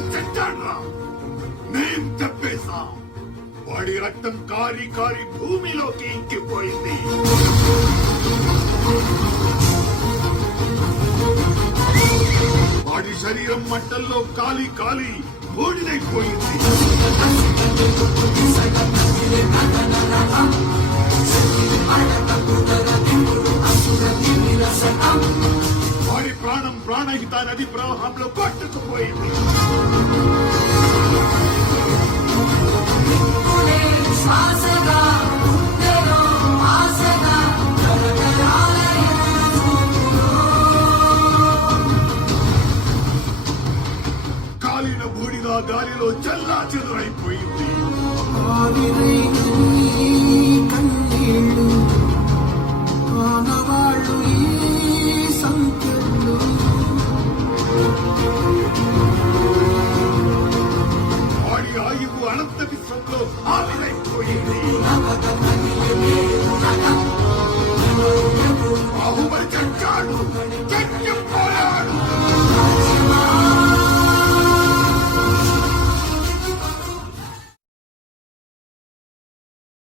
వాడు చచ్చాడ్రా. మేం చెప్పేశాం. వాడి రక్తం కారి కారి భూమిలోకి ఇంకిపోయింది. వాడి శరీరం మంటల్లో కాలి కాలి బూడిదైపోయింది. వాడి ప్రాణం ప్రాణహిత నది ప్రవాహంలో పట్టుకుపోయింది. కాలిన బూడిద గాలిలో చల్లా చెదురైపోయింది. వాడి ఆయువు అనంత విశ్వంలో ఆవిరైపోయింది.